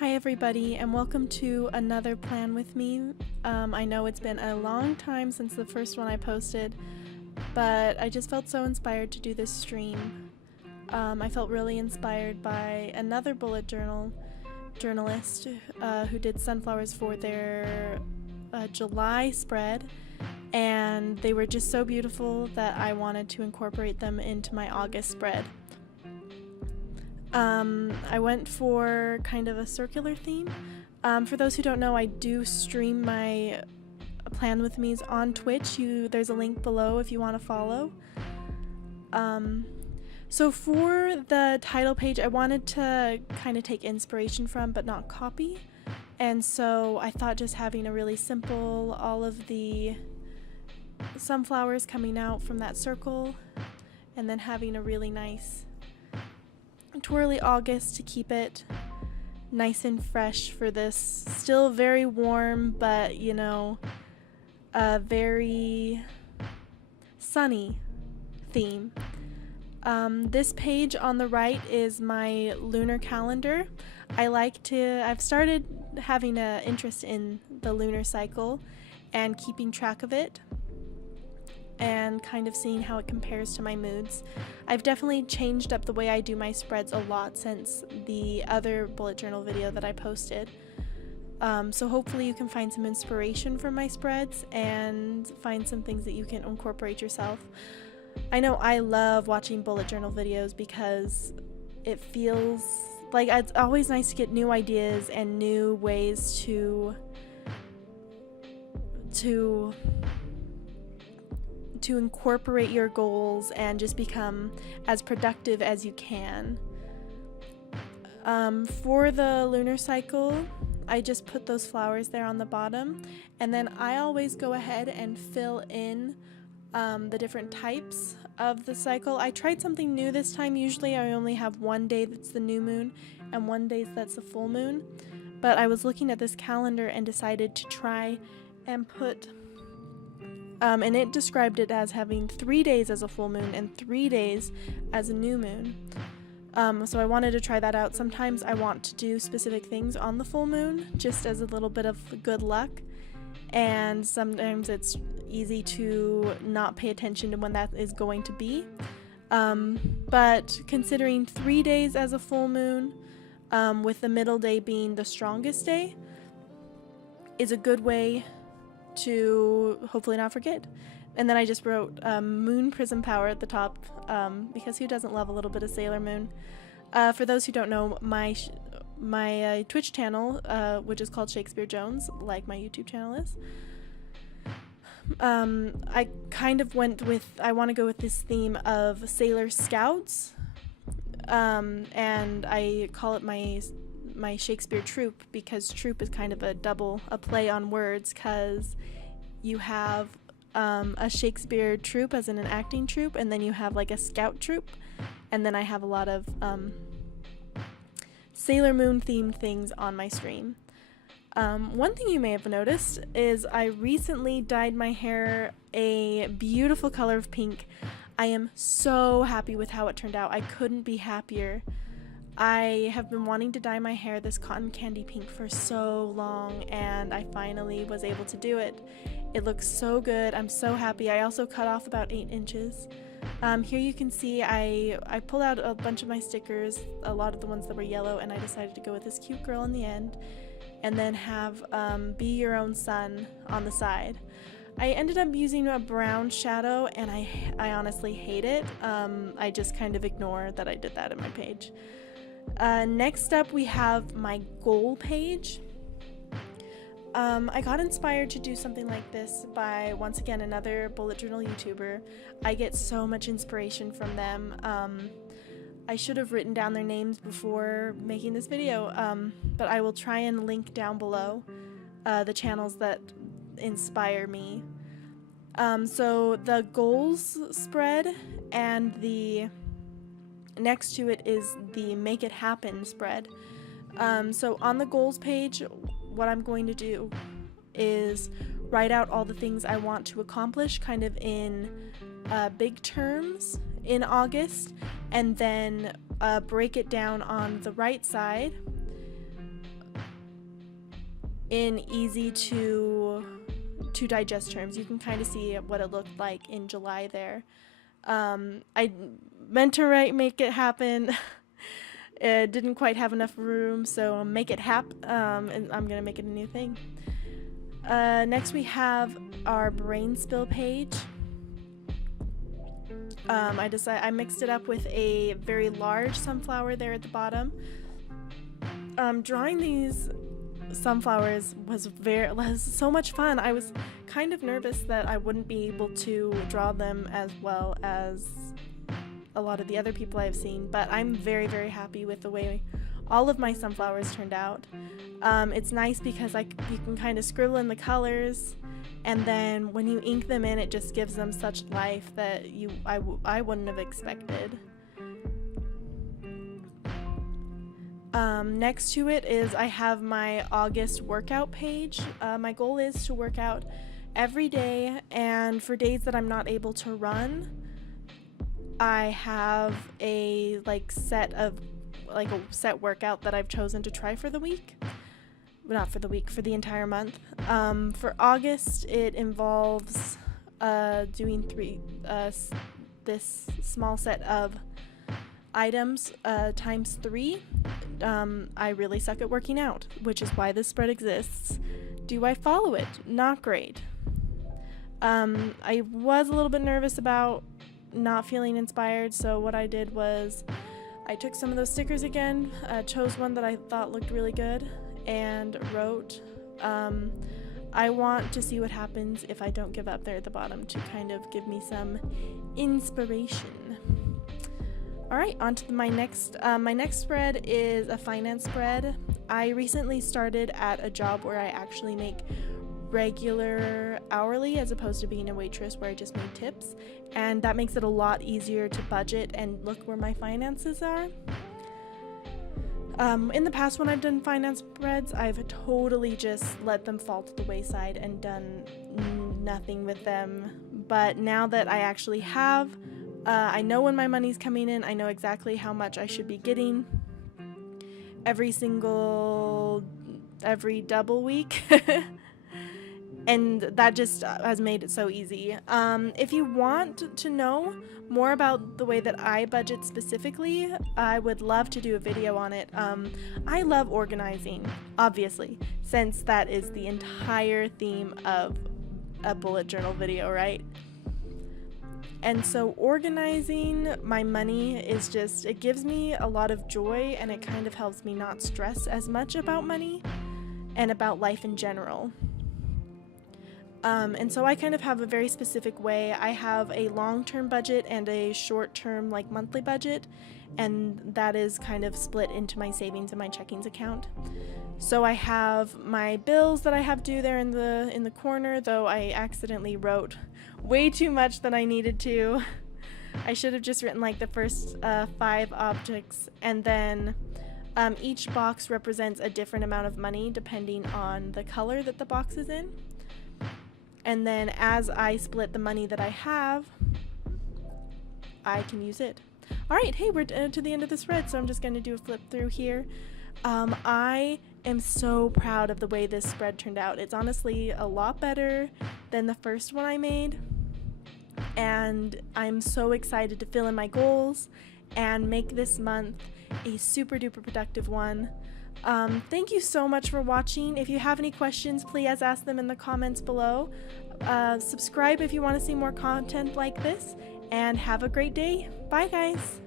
Hi everybody, and welcome to another plan with me. I know it's been a long time since the first one I posted, but I just felt so inspired to do this stream. I felt really inspired by another bullet journal journalist who did sunflowers for their July spread, and they were just so beautiful that I wanted to incorporate them into my August spread. I went for kind of a circular theme. For those who don't know, I do stream my plan with me's on Twitch. There's a link below if you want to follow. So for the title page, I wanted to kind of take inspiration from but not copy. And so I thought just having a really simple, all of the sunflowers coming out from that circle, and then having a really nice twirly August to keep it nice and fresh for this still very warm but very sunny theme. This page on the right is my lunar calendar. I've started having an interest in the lunar cycle and keeping track of it and kind of seeing how it compares to my moods. I've definitely changed up the way I do my spreads a lot since the other bullet journal video that I posted. So hopefully you can find some inspiration from my spreads and find some things that you can incorporate yourself. I know I love watching bullet journal videos because it feels like it's always nice to get new ideas and new ways to incorporate your goals and just become as productive as you can. For the lunar cycle, I just put those flowers there on the bottom, and then I always go ahead and fill in the different types of the cycle. I tried something new this time. Usually I only have one day that's the new moon and one day that's the full moon, but I was looking at this calendar and decided to try and put and it described it as having 3 days as a full moon and 3 days as a new moon. So I wanted to try that out. Sometimes I want to do specific things on the full moon just as a little bit of good luck, and sometimes it's easy to not pay attention to when that is going to be. But considering 3 days as a full moon, with the middle day being the strongest day, is a good way to hopefully not forget. And then I just wrote Moon Prism Power at the top, because who doesn't love a little bit of Sailor Moon? For those who don't know, my Twitch channel, which is called Shakespeare Jones, like my YouTube channel is, I kind of went with, I want to go with this theme of Sailor Scouts, and I call it my Shakespeare troupe, because troupe is kind of a play on words, because you have a Shakespeare troupe as in an acting troupe, and then you have like a scout troupe, and then I have a lot of Sailor Moon themed things on my stream. One thing you may have noticed is I recently dyed my hair a beautiful color of pink. I am so happy with how it turned out. I couldn't be happier. I have been wanting to dye my hair this cotton candy pink for so long, and I finally was able to do it. It looks so good. I'm so happy. I also cut off about 8 inches. Here you can see I pulled out a bunch of my stickers, a lot of the ones that were yellow, and I decided to go with this cute girl in the end, and then have Be Your Own Sun on the side. I ended up using a brown shadow, and I honestly hate it. I just kind of ignore that I did that in my page. Next up we have my goal page. I got inspired to do something like this by, once again, another bullet journal YouTuber. I get so much inspiration from them. I should have written down their names before making this video, but I will try and link down below the channels that inspire me. So the goals spread, and the next to it is the Make It Happen spread. So on the goals page, what I'm going to do is write out all the things I want to accomplish kind of in big terms in August, and then break it down on the right side in easy to digest terms. You can kind of see what it looked like in July there. I meant to make it happen. It didn't quite have enough room, so make it happen, and I'm gonna make it a new thing. Next we have our brain spill page. I mixed it up with a very large sunflower there at the bottom. Drawing these sunflowers was so much fun. I was kind of nervous that I wouldn't be able to draw them as well as a lot of the other people I've seen, but I'm very, very happy with the way all of my sunflowers turned out. It's nice because you can kind of scribble in the colors, and then when you ink them in, it just gives them such life that I wouldn't have expected. Next to it is I have my August workout page. My goal is to work out every day, and for days that I'm not able to run, I have a set workout that I've chosen to try for the week. Not for the week, for the entire month. For August, it involves doing this small set of items times 3. I really suck at working out, which is why this spread exists. Do I follow it? Not great. I was a little bit nervous about not feeling inspired, so what I did was I took some of those stickers again, chose one that I thought looked really good, and wrote, I want to see what happens if I don't give up there at the bottom, to kind of give me some inspiration. Alright, on to my next spread is a finance spread. I recently started at a job where I actually make regular hourly as opposed to being a waitress where I just made tips, and that makes it a lot easier to budget and look where my finances are. In the past, when I've done finance spreads, I've totally just let them fall to the wayside and done nothing with them, but now that I actually have, I know when my money's coming in, I know exactly how much I should be getting every double week. And that just has made it so easy. If you want to know more about the way that I budget specifically, I would love to do a video on it. I love organizing, obviously, since that is the entire theme of a bullet journal video, right? And so organizing my money is it gives me a lot of joy, and it kind of helps me not stress as much about money and about life in general. And so I kind of have a very specific way. I have a long-term budget and a short-term, monthly budget, and that is kind of split into my savings and my checkings account. So I have my bills that I have due there in the corner, though I accidentally wrote way too much than I needed to. I should have just written the first 5 objects, and then each box represents a different amount of money depending on the color that the box is in. And then as I split the money that I have, I can use it. Alright, hey, we're to the end of the spread, so I'm just going to do a flip through here. I am so proud of the way this spread turned out. It's honestly a lot better than the first one I made, and I'm so excited to fill in my goals and make this month a super duper productive one. Thank you so much for watching. If you have any questions, please ask them in the comments below. Subscribe if you want to see more content like this, and have a great day. Bye guys!